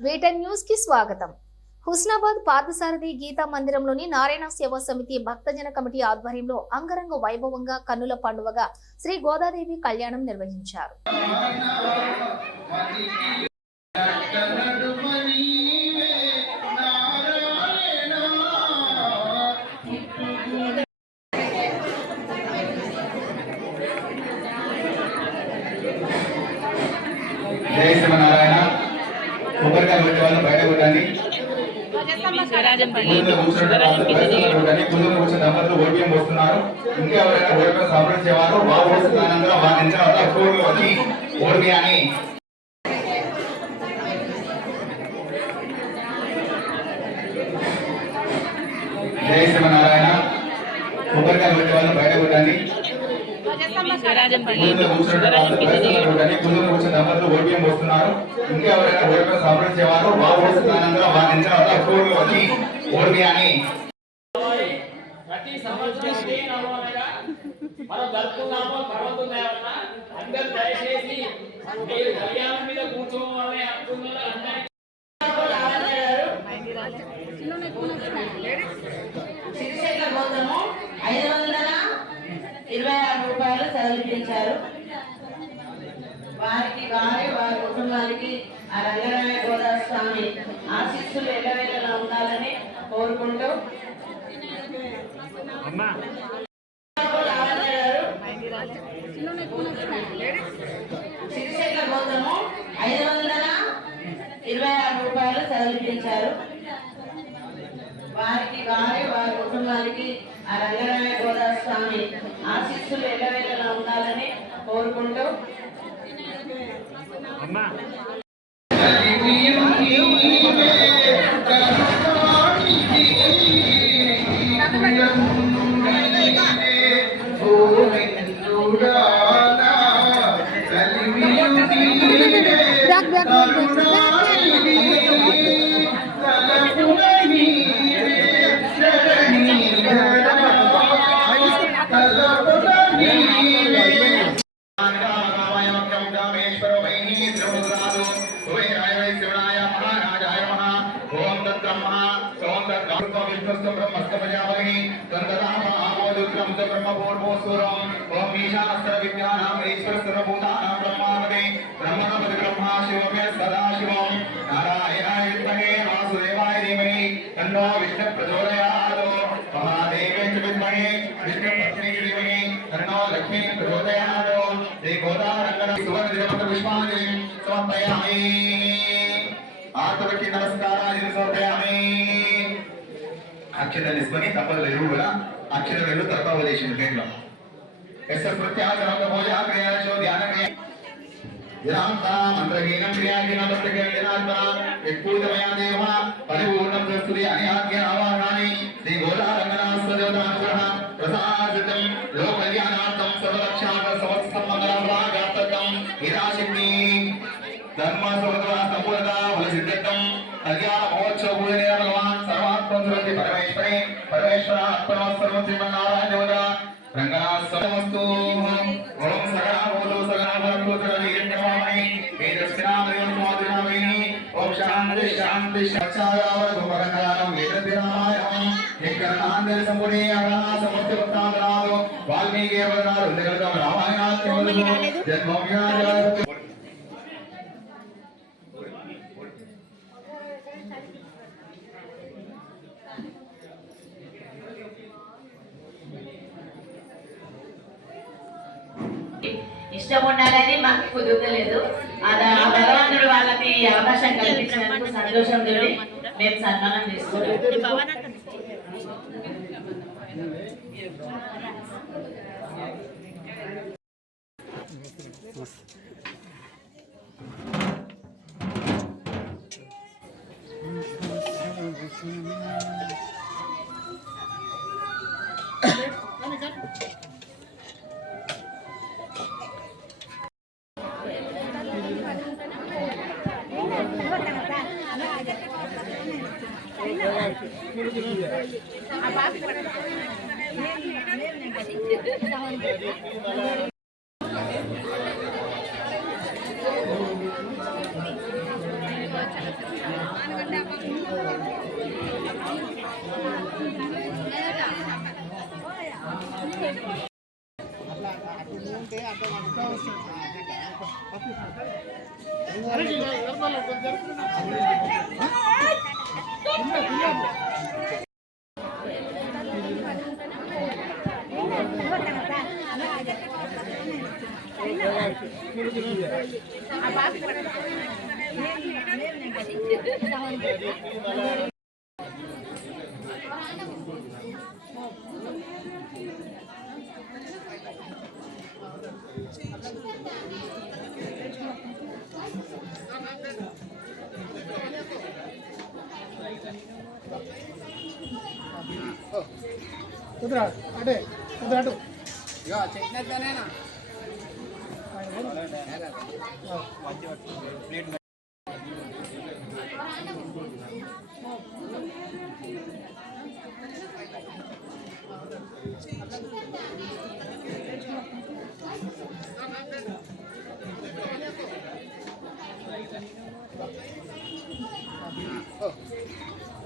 వీటన్ news కి స్వాగతం. హుస్నాబాద్ పార్థసారథి గీతా మందిరంలోని నారాయణ సేవా సమితి భక్తజన కమిటీ ఆధ్వర్యంలో అంగరంగ వైభవంగా కన్నుల పండువగా శ్రీ గోదాదేవి కళ్యాణం నిర్వహించారు. జై శ్రీమన్నారాయణ. కొబ్బరికాయ పెట్టే వాళ్ళు బయట కొట్టండి. కూర్చున్న దంపతులు ఓడియం పోస్తున్నారు. ఇంకా ఎవరైనా ఓడియం సంప్రదించేవారు బాబు స్నానంగా వారి నుంచి వచ్చి ఓడియాన్ని జై శ్రీమన్నారాయణ. కొబ్బరికాయ పెట్టే వాళ్ళు బయట కొట్టండి. కూర్చున్న దంపతులు ఓడియం పోస్తున్నారు. ఇంకా ఎవరైనా ఓడియం సంప్రదించేవారు బాబు స్నానంగా వారి నుంచి వచ్చి ఓడియాన్ని ప్రతి సంవత్సరం మనం జరుపుకున్నామో భగవంతున్నా అందరూ దయచేసి మీరు కళ్యాణం మీద కూర్చోవాలని అనుకున్నారు. రూపాయలు సమర్పించారు. వారికి వారి కుటుంబానికి ఆ రంగరాయ గోదా స్వామి ఆశీస్సులు ఎల్లవేళలా ఉండాలని కోరుకుంటూ శిరిశేఖర గౌతము 526 రూపాయలు సమర్పించారు. వారికి వారి కుటుంబానికి ఆ రంగరాయ గోదా స్వామి ఆశీస్సులు ఎల్లవేళలా ఉండాలని కోరుకుంటూ అక్షరాలు తీసుకొని తప్పలు ఎరువు కూడా అక్షరాలు తర్పవదేశం పేర్లో మంత్రహీనం క్రియాహీనం పూజమయా దేవ పరిపూర్ణం ప్రస్తుతి అనియాజ్ఞ ఆవాహాని శ్రీ గోదారంగనాథ ప్రసాదితం లోక కళ్యాణార్థం సర్వరక్షాక సమస్తం మంగళాగాతకం నిరాశక్తి ధర్మ సంపూర్ణత ఫలసిద్ధం కళ్యాణ మహోత్సవ పూజనే భగవాన్ సర్వాత్మస్వరతి పరమేశ్వరే పరమేశ్వర అర్పణమస్తు శ్రీమన్నారాయణ రంగనాథ సమస్తు ఓం సగణాభూతో సగణాభూతో సగణీర్ణమామణి వేదస్నామయం స్వాదినామణి ఓం శాంతి శాంతి సచాయావర భవరంగనాథం వేదవిరామాయం నికరణాందర సంపుణే అగణా సమర్థవతాంగనాథో వాల్మీకి అవతార ఉండగలగం రామాయణాత్మవదు జన్మవ్యాజ ఇష్టం ఉండాలని మాకు కుదరలేదు. ఆ భగవంతుడు వాళ్ళకి అవకాశం కల్పించినందుకు సంతోషం తోటి మేము సన్మానం చేసుకుంటాం. కుదరా అటే కుదరా అటు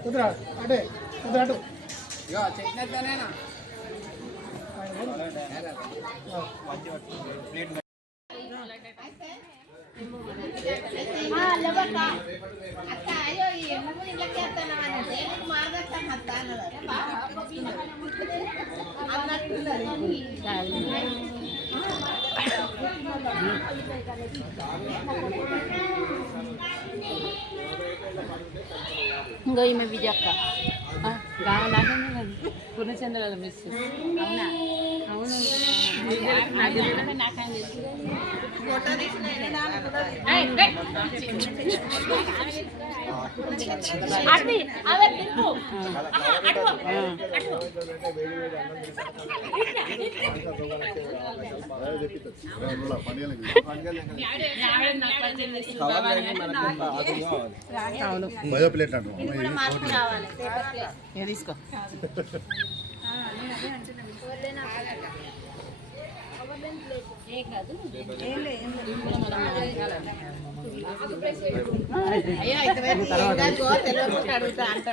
కుదరా అటే కుదరా అటు అక్క అయ్యో ఎందుకు ఇళ్ళకి వస్తున్నామని మార్గస్తాను అత్త ఇంకో ఈమె విజయక్క నాకేమో పూర్ణచంద్రాల మిస్ అవునా అవును నాకేం మజా ప్లేట్ అంటాం తీసుకో అడుగుతా అంటే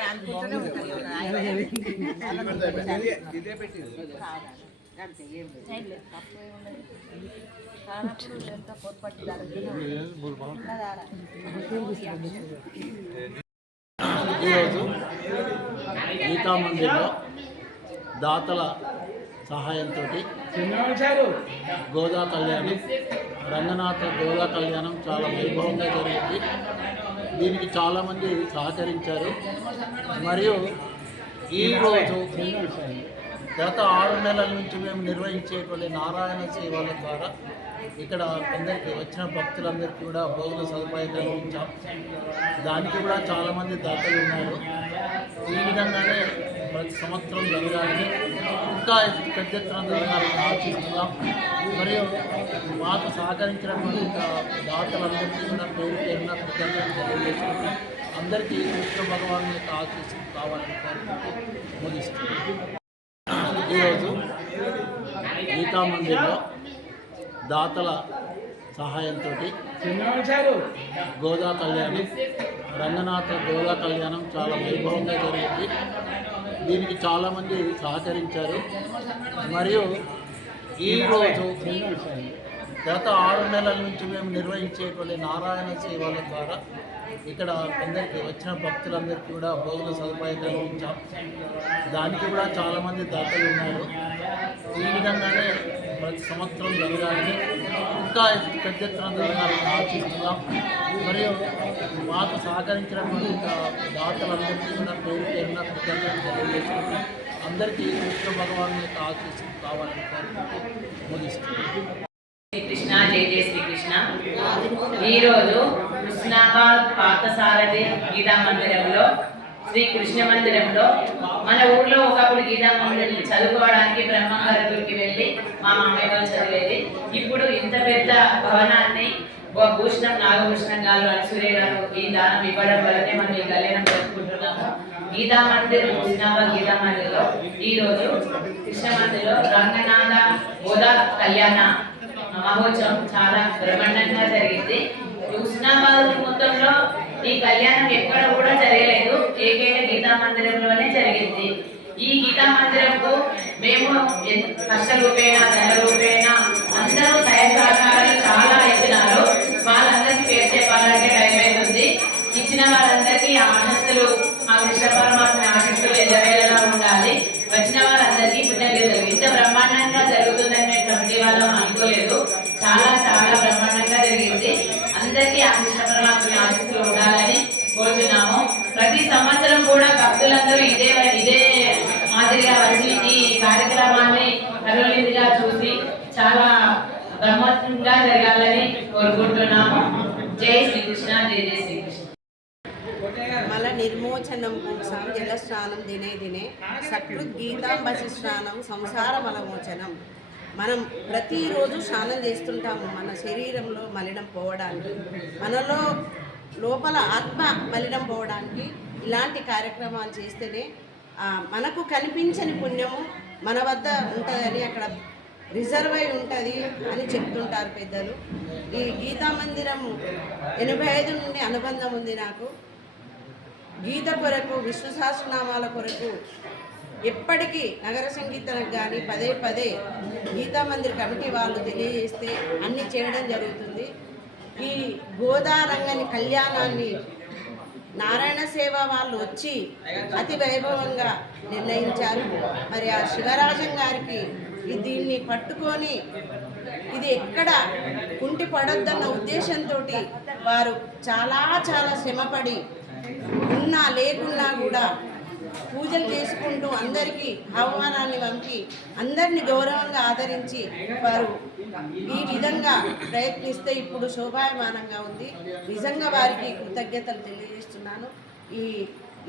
ఈరోజు గీతా మందిర్లో దాతల సహాయంతో గోదా కళ్యాణం రంగనాథ గోదా కళ్యాణం చాలా వైభవంగా జరిగింది. దీనికి చాలామంది సహకరించారు. మరియు ఈరోజు గత 6 నెలల నుంచి మేము నిర్వహించేటువంటి నారాయణ సేవల ద్వారా ఇక్కడ అందరికీ వచ్చిన భక్తులందరికీ కూడా భోజన సదుపాయం కలిగించాం. దానికి కూడా చాలామంది దాతలు ఉన్నారు. ఈ విధంగానే ప్రతి సంవత్సరం జరగాలని, ఇంకా పెద్ద ఎత్తున జరగాలని ఆశిస్తున్నాం. మరియు మాకు సహకరించినటువంటి దాతలందరికీ కూడా పేరు పేరున కృతజ్ఞతలు తెలియజేస్తున్నాం. అందరికీ కృష్ణ భగవాన్ యొక్క ఆశీస్సులు కావాలని కోరుకుంటూ ముగిస్తున్నాం. ఈరోజు గీతా మందిర్లో దాతల సహాయంతో గోదా కళ్యాణం రంగనాథ గోదా కళ్యాణం చాలా వైభవంగా జరిగింది. దీనికి చాలామంది సహకరించారు. మరియు ఈరోజు గత 6 నెలల నుంచి మేము నిర్వహించేటువంటి నారాయణ సేవల ద్వారా ఇక్కడ అందరికీ వచ్చిన భక్తులందరికీ కూడా భోజన సదుపాయం కలిగించాం. దానికి కూడా చాలామంది దాతలు ఉన్నారు. ఈ విధంగానే ప్రతి సంవత్సరం జరగాలని, ఇంకా పెద్ద ఎత్తున జరగాలని ఆశిస్తున్నాం. మరియు మాకు సహకరించినటువంటి దాతలందరికీ కూడా పేరు పేరున కృతజ్ఞతలు తెలియజేస్తున్నాం. అందరికీ కృష్ణ భగవాన్ యొక్క ఆశీస్సులు కావాలని కోరుకుంటూ ముగిస్తున్నాం. శ్రీకృష్ణ జై జై శ్రీకృష్ణ. ఈరోజు హుస్నాబాద్ పార్థసారథి గీతా మందిరంలో శ్రీ కృష్ణ మందిరంలో మన ఊర్లో ఒకప్పుడు గీతా మందిరం చదువుకోవడానికి బ్రహ్మంగారికి వెళ్ళి మా మామయ్య గారు చదివేది. ఇప్పుడు ఇంత పెద్ద భవనాన్ని భూషణం నాగభూషణం గారు సూర్య గారు ఈ దానం ఇవ్వడం వల్లనే మనం ఈ కళ్యాణం జరుపుకుంటున్నాము. గీతా మందిరం హుస్నాబాద్ గీతా మందిరంలో ఈరోజు కృష్ణ మందిరంలో రంగనాథ గోదా కళ్యాణ మహోత్సవం చాలా బ్రహ్మాండంగా జరిగింది. హుస్నాబాద్ మొత్తంలో ఈ కళ్యాణం ఎక్కడ కూడా జరగలేదు. ఏకైక గీతా మందిరంలోనే జరిగింది. ఈ గీతా మందిరంకు మేము కష్ట రూపేణ ధన రూపేణ అందరూ సహకారాలు చాలా ఇచ్చినారు. వాళ్ళందరికీ పేరు చెప్పాలంటే టైం అవుతుంది. ఇచ్చిన వారందరికీ ఆశస్సులు, ఆ కృష్ణ పరమాత్మ ఆశస్సులు ఎల్లవేళలా ఉండాలి. వచ్చిన వారందరికీ పుణ్యగీతలు. ఇంత బ్రహ్మాండంగా జరుగుతుందని మేము కమిటీ వాళ్ళం అనుకోలేదు. చాలా చాలా బ్రహ్మాండంగా జరిగింది. అందరికీ ఆ కృష్ణ పరమాత్మ ఆశస్సులు ఉండాలని కోరుచున్నాము. ప్రతి సంవత్సరం కూడా భక్తులందరూ ఇదే మాదిరిగా వచ్చి ఈ కార్యక్రమాన్ని కరుణిందిగా చూసి చాలా బ్రహ్మాండంగా జరగాలని కోరుకుంటున్నాము. జై శ్రీకృష్ణ, జై జై శ్రీకృష్ణ. మల నిర్మోచనం పుంసాం జలస్నానం దినే దినే సకృద్గీతాంబసి స్నానం సంసార మలమోచనం. మనం ప్రతిరోజు స్నానం చేస్తుంటాము మన శరీరంలో మలినం పోవడానికి, మనలో లోపల ఆత్మ మలినం పోవడానికి. ఇలాంటి కార్యక్రమాలు చేస్తేనే మనకు కనిపించని పుణ్యము మన వద్ద ఉంటుందని, అక్కడ రిజర్వ్ అయి ఉంటుంది అని చెప్తుంటారు పెద్దలు. ఈ గీతా మందిరం 85 నుండి అనుబంధం ఉంది నాకు. గీత కొరకు, విష్ణు సహస్రనామాల కొరకు ఎప్పటికీ నగర సంగీతనకు కానీ పదే గీతా మందిర్ కమిటీ వాళ్ళు తెలియజేస్తే అన్నీ చేయడం జరుగుతుంది. ఈ గోదారంగని కళ్యాణాన్ని నారాయణ సేవ వాళ్ళు వచ్చి అతి వైభవంగా నిర్ణయించారు. మరి ఆ శివరాజం గారికి దీన్ని పట్టుకొని ఇది ఎక్కడ కుంటి పడొద్దన్న ఉద్దేశంతో వారు చాలా శ్రమపడి ఉన్నా లేకున్నా కూడా పూజలు చేసుకుంటూ అందరికీ ఆహ్వానాన్ని పంపి అందరినీ గౌరవంగా ఆదరించి వారు ఈ విధంగా ప్రయత్నిస్తే ఇప్పుడు శోభాయమానంగా ఉంది. నిజంగా వారికి కృతజ్ఞతలు తెలియజేస్తున్నాను. ఈ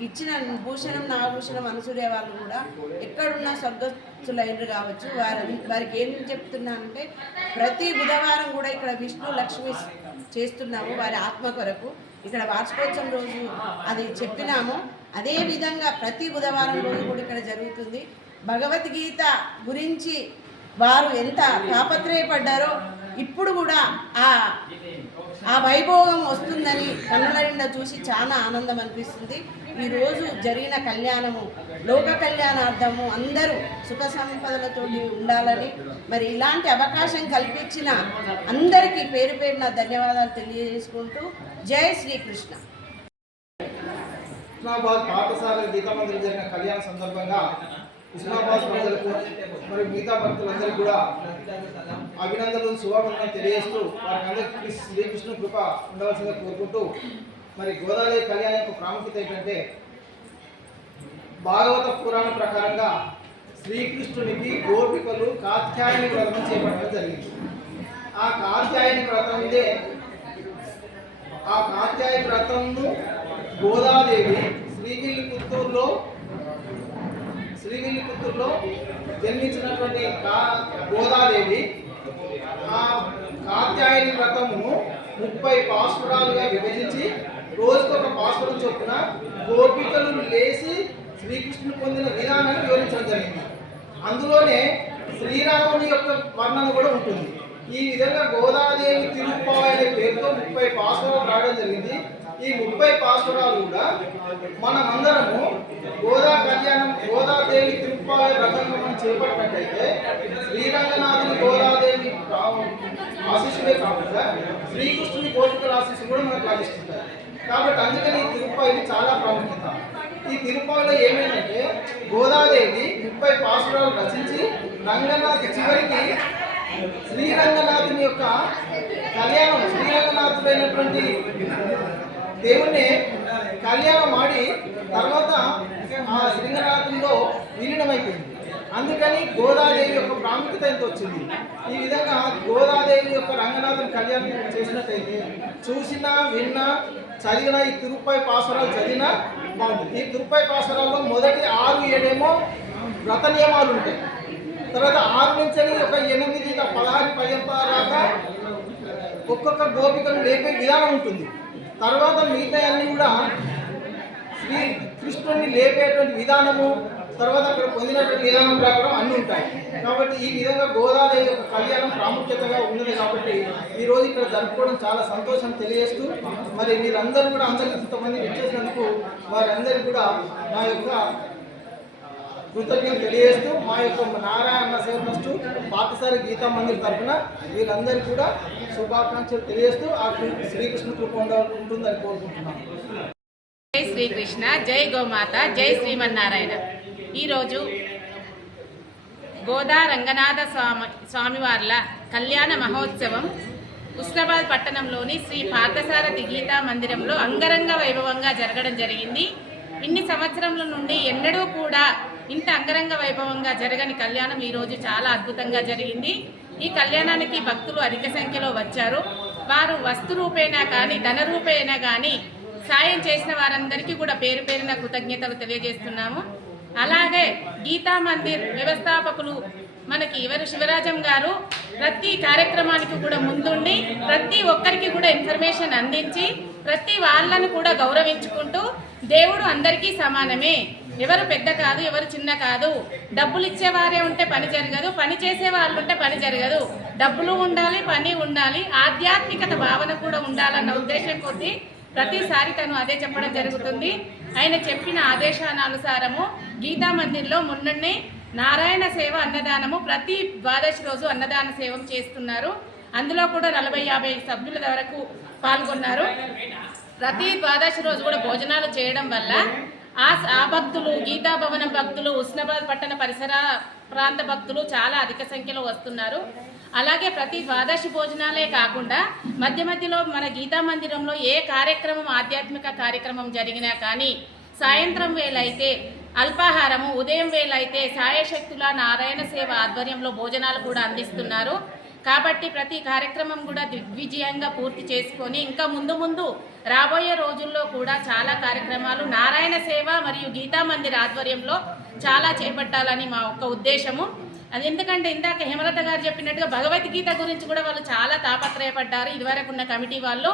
ఇచ్చిన భూషణం నాగభూషణం అనుసూర్య వాళ్ళు కూడా ఎక్కడున్నా స్వర్గస్థులైనరు కావచ్చు. వారికి ఏం చెప్తున్నానంటే ప్రతి బుధవారం కూడా ఇక్కడ విష్ణు లక్ష్మి చేస్తున్నాము వారి ఆత్మ కొరకు. ఇక్కడ వార్షికోత్సవం రోజు అది చెప్పినాము. అదే విధంగా ప్రతి బుధవారం రోజు కూడా ఇక్కడ జరుగుతుంది. భగవద్గీత గురించి వారు ఎంత తాపత్రయపడ్డారో ఇప్పుడు కూడా ఆ వైభోగం వస్తుందని కన్నుల నిండా చూసి చాలా ఆనందం అనిపిస్తుంది. ఈరోజు జరిగిన కళ్యాణము లోక కళ్యాణార్థము అందరూ సుఖ సంపదలతో ఉండాలని మరి ఇలాంటి అవకాశం కల్పించిన అందరికీ పేరు పేరున ధన్యవాదాలు తెలియజేసుకుంటూ జై శ్రీకృష్ణ. హుస్నాబాద్ పాఠశాల గీతా మందిరం జరిగిన కళ్యాణ సందర్భంగా హుస్నాబాద్ ప్రజలకు మరియు మిగతా భక్తులందరికీ కూడా అభినందనలు, శుభాకాంక్షలు తెలియజేస్తూ వారికి అందరికీ శ్రీకృష్ణ కృప ఉండవలసిందిగా కోరుకుంటూ మరి గోదాదేవి కళ్యాణం యొక్క ప్రాముఖ్యత ఏంటంటే భాగవత పురాణ ప్రకారంగా శ్రీకృష్ణునికి గోపికలు కాత్యాయని వ్రతం చేపట్టడం జరిగింది. ఆ కాత్యాయని వ్రతంను గోదాదేవి శ్రీవిల్లిపుత్తూరులో జన్మించినటువంటి గోదాదేవి ఆ కాత్యాయని వ్రతమును 30 పాశురాలుగా విభజించి రోజుకొక పాశురం చొప్పున గోపికలు లేచి శ్రీకృష్ణుడు పొందిన విధానాన్ని వివరించడం జరిగింది. అందులోనే శ్రీరాముని యొక్క వర్ణన కూడా ఉంటుంది. ఈ విధంగా గోదాదేవి తిరుప్పాయ అనే పేరుతో 30 పాశురాలు రావడం జరిగింది. ఈ 30 పాశురాలు కూడా మనమందరము గోదాదేవి తిరుప్పాయ వ్రతంగా మనం చేపట్టినట్టయితే శ్రీరంగనాథుని గోదాదేవి ఆశీస్సులే కాకుండా శ్రీకృష్ణుని గోపికల ఆశీస్సు కూడా మనకు లభిస్తుంటాయి. కాబట్టి అందుకని ఈ తిరుప్పాయని చాలా ప్రాముఖ్యత. ఈ తిరుప్పాయలో ఏమైందంటే గోదాదేవి 30 పాశురాలు రచించి రంగనాథ్ చివరికి శ్రీరంగనాథుని యొక్క కళ్యాణం, శ్రీరంగనాథుడైనటువంటి దేవుణ్ణి కళ్యాణం ఆడి తర్వాత ఆ శ్రీరంగనాథుల్లో విలీనమైపోయింది. అందుకని గోదాదేవి యొక్క ప్రాముఖ్యత ఎంత వచ్చింది. ఈ విధంగా గోదాదేవి యొక్క రంగనాథుని కళ్యాణం చేసినట్టయితే చూసినా, విన్నా, చదివిన ఈ తిరుపై పాశురాలు చదివినా బాగుంటుంది. ఈ తిరుపై పాశురాల్లో మొదటి 6-7 వ్రత నియమాలు ఉంటాయి. తర్వాత 6 నుంచి ఒక 8 ఇంకా 16 పర్యంత దాకా ఒక్కొక్క గోపికను లేపే విధానం ఉంటుంది. తర్వాత మిగతా అన్నీ కూడా శ్రీకృష్ణుని లేపేటువంటి విధానము, తర్వాత అక్కడ పొందినటువంటి విధానం ప్రకారం అన్నీ ఉంటాయి. కాబట్టి ఈ విధంగా గోదాదేవి యొక్క కళ్యాణం ప్రాముఖ్యతగా ఉన్నది. కాబట్టి ఈరోజు ఇక్కడ జరుపుకోవడం చాలా సంతోషం తెలియజేస్తూ మరి మీరందరూ కూడా అందరికీ ఇంతమంది విచ్చేసినందుకు వారందరికీ కూడా నా యొక్క కృతజ్ఞతలు తెలియజేస్తూ మా యొక్క నారాయణ సేవ ట్రస్ట్ పాతసారి గీతా మందిర్ తరఫున వీళ్ళందరికీ కూడా శుభాకాంక్షలు తెలియజేస్తూ ఆ శ్రీకృష్ణ కృప ఉంటుందని కోరుకుంటున్నాను. జై శ్రీకృష్ణ, జై గోమాత, జై శ్రీమన్నారాయణ. ఈరోజు గోదా రంగనాథ స్వామివార్ల కళ్యాణ మహోత్సవం హుస్నాబాద్ పట్టణంలోని శ్రీ పార్థసారథి గీతా మందిరంలో అంగరంగ వైభవంగా జరగడం జరిగింది. ఇన్ని సంవత్సరముల నుండి ఎన్నడూ కూడా ఇంత అంగరంగ వైభవంగా జరగని కళ్యాణం ఈరోజు చాలా అద్భుతంగా జరిగింది. ఈ కళ్యాణానికి భక్తులు అధిక సంఖ్యలో వచ్చారు. వారు వస్తు రూపేణా కానీ ధన రూపేణా కానీ సాయం చేసిన వారందరికీ కూడా పేరు పేరున కృతజ్ఞతలు తెలియజేస్తున్నాము. అలాగే గీతా మందిర్ వ్యవస్థాపకులు మనకి శివరాజం గారు ప్రతి కార్యక్రమానికి కూడా ముందుండి ప్రతి ఒక్కరికి కూడా ఇన్ఫర్మేషన్ అందించి ప్రతి వాళ్ళను కూడా గౌరవించుకుంటూ దేవుడు అందరికీ సమానమే, ఎవరు పెద్ద కాదు ఎవరు చిన్న కాదు, డబ్బులు ఇచ్చేవారే ఉంటే పని జరగదు, పని చేసే వాళ్ళు ఉంటే పని జరగదు, డబ్బులు ఉండాలి పని ఉండాలి, ఆధ్యాత్మికత భావన కూడా ఉండాలన్న ఉద్దేశం కొద్దీ ప్రతిసారి తను అదే చెప్పడం జరుగుతుంది. ఆయన చెప్పిన ఆదేశానుసారము గీతా మందిర్లో మొన్ననే నారాయణ సేవ అన్నదానము ప్రతి ద్వాదశి రోజు అన్నదాన సేవ చేస్తున్నారు. అందులో కూడా 40-50 సభ్యుల వరకు పాల్గొన్నారు. ప్రతి ద్వాదశి రోజు కూడా భోజనాలు చేయడం వల్ల ఆ భక్తులు, గీతా భవనం భక్తులు, హుస్నాబాద్ పట్టణ పరిసర ప్రాంత భక్తులు చాలా అధిక సంఖ్యలో వస్తున్నారు. అలాగే ప్రతి ద్వాదశి భోజనాలే కాకుండా మధ్య మధ్యలో మన గీతా మందిరంలో ఏ కార్యక్రమం ఆధ్యాత్మిక కార్యక్రమం జరిగినా కానీ సాయంత్రం వేళైతే అల్పాహారము, ఉదయం వేళైతే సాయశక్తుల నారాయణ సేవ ఆధ్వర్యంలో భోజనాలు కూడా అందిస్తున్నారు. కాబట్టి ప్రతి కార్యక్రమం కూడా దిగ్విజయంగా పూర్తి చేసుకొని ఇంకా ముందు రాబోయే రోజుల్లో కూడా చాలా కార్యక్రమాలు నారాయణ సేవ మరియు గీతా మందిర్ ఆధ్వర్యంలో చాలా చేపట్టాలని మా ఒక్క ఉద్దేశము. అది ఎందుకంటే ఇందాక హేమలత గారు చెప్పినట్టుగా భగవద్గీత గురించి కూడా వాళ్ళు చాలా తాపత్రయపడ్డారు. ఇదివరకు ఉన్న కమిటీ వాళ్ళు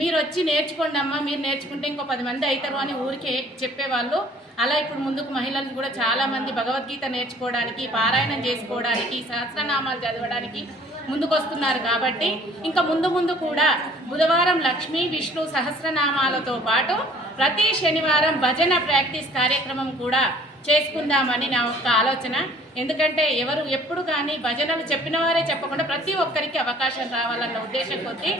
మీరు వచ్చి నేర్చుకోండి అమ్మా, మీరు నేర్చుకుంటే ఇంకో 10 మంది అవుతారు అని ఊరికే చెప్పేవాళ్ళు. అలా ఇప్పుడు ముందుకు మహిళలు కూడా చాలామంది భగవద్గీత నేర్చుకోవడానికి, పారాయణం చేసుకోవడానికి, సహస్రనామాలు చదవడానికి ముందుకొస్తున్నారు. కాబట్టి ఇంకా ముందు కూడా బుధవారం లక్ష్మీ విష్ణు సహస్రనామాలతో పాటు ప్రతి శనివారం భజన ప్రాక్టీస్ కార్యక్రమం కూడా చేసుకుందామని నా ఒక ఆలోచన. ఎందుకంటే ఎవరు ఎప్పుడు కానీ భజనలు చెప్పిన వారే చెప్పకుండా ప్రతి ఒక్కరికి అవకాశం రావాలన్న ఉద్దేశం కొద్దీ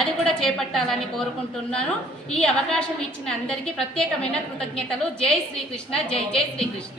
అది కూడా చేపట్టాలని కోరుకుంటున్నాను. ఈ అవకాశం ఇచ్చిన అందరికీ ప్రత్యేకమైన కృతజ్ఞతలు. జై శ్రీకృష్ణ, జై జై శ్రీకృష్ణ.